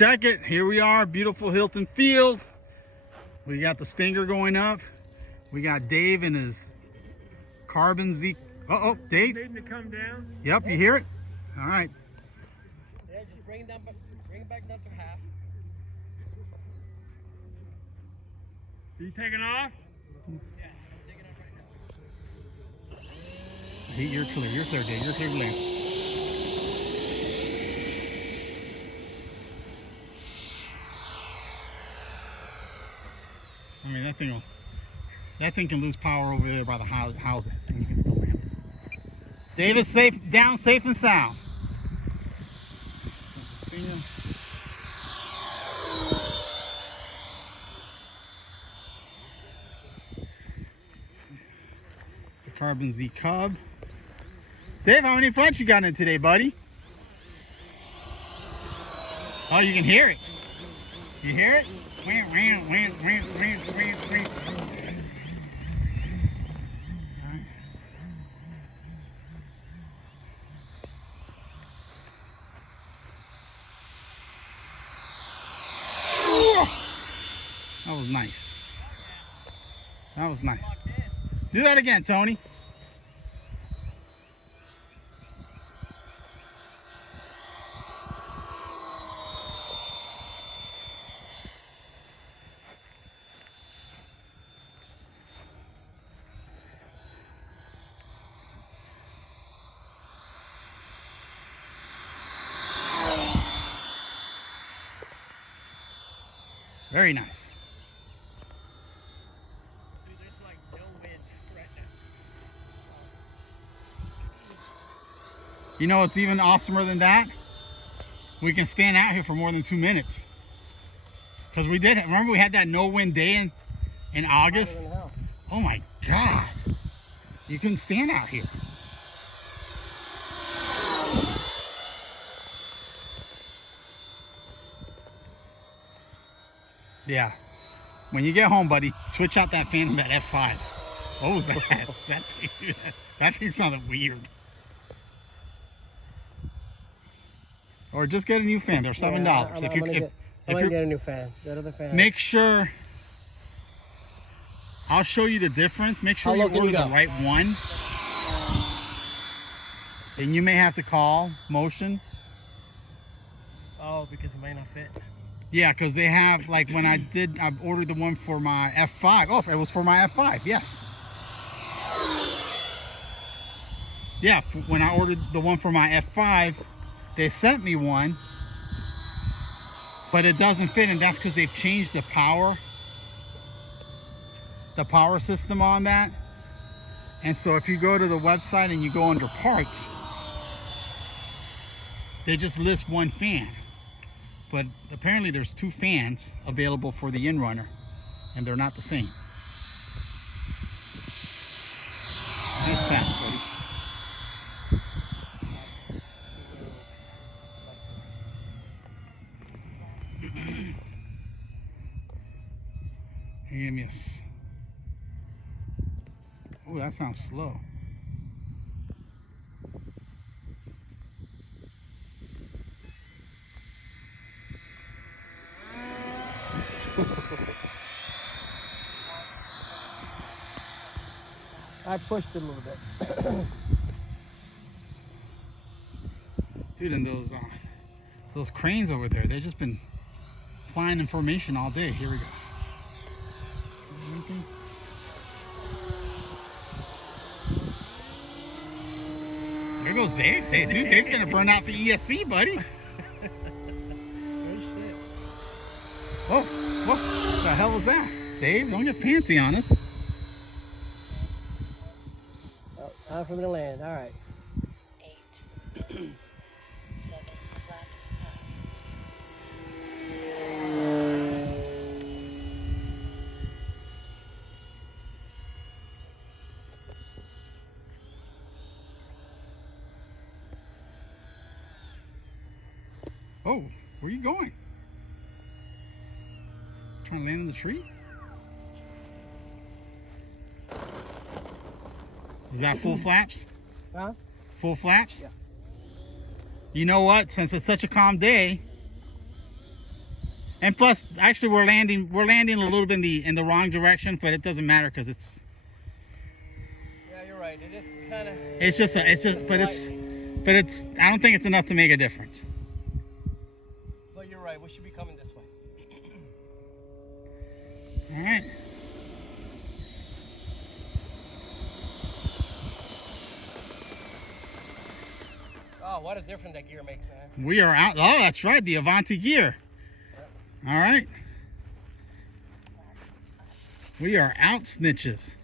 check it. Here we are, beautiful Hilton Field. We got the stinger going up. We got Dave and his carbon Z. Uh-oh, Dave. Needing to come down. Yep, you hear it? All right. Yeah, just bring it down, bring it back down to half. Are you taking off? Yeah, I'm taking it right now. Hey, you're clear. You're clear, Dave. You're clear to land. I mean, that thing can lose power over there by the houses, and you can still land. Dave is safe, down safe and sound. That's the stinger. The carbon Z Cub. Dave, how many flights you got in today, buddy? Oh, you can hear it. You hear it? That was nice. That was nice. Do that again, Tony. Very nice. Dude, there's like no wind right now. You know what's even awesomer than that? We can stand out here for more than 2 minutes. Because we did, remember we had that no wind day in August? Oh my God. You couldn't stand out here. Yeah. When you get home, buddy, switch out that fan and that F5. What was that? That thing sounded weird. Or just get a new fan. They're $7. I'm gonna get a new fan. That other fan. Make sure. I'll show you the difference. Make sure you order the right one. And you may have to call Motion. Oh, because it might not fit. Yeah, because they have, like when I ordered the one for my F5. Oh, it was for my F5, yes. Yeah, when I ordered the one for my F5, they sent me one, but it doesn't fit, and that's because they've changed the power system on that. And so if you go to the website and you go under parts, they just list one fan. But apparently there's 2 fans available for the in-runner, and they're not the same. Nice pass, buddy. Here, give me a... Oh, that sounds slow. I pushed it a little bit. Dude, and those cranes over there, they've just been flying in formation all day. Here we go. There goes Dave. Dude, Dave's gonna burn out the ESC, buddy. Whoa, what the hell was that? Dave, don't get fancy on us. Oh, I'm from the land. All right. 8, 7, flat 5. Oh, where are you going? Trying to land in the tree? Is that full flaps? Huh? Full flaps? Yeah. You know what? Since it's such a calm day, And plus, actually, we're landing a little bit in the wrong direction, but it doesn't matter because it's Yeah, you're right. It is kind of. but it's. I don't think it's enough to make a difference. But you're right. We should be coming this way. All right. Oh, what a difference that gear makes, man. We are out. Oh, that's right, the Avanti gear. All right. We are out, snitches.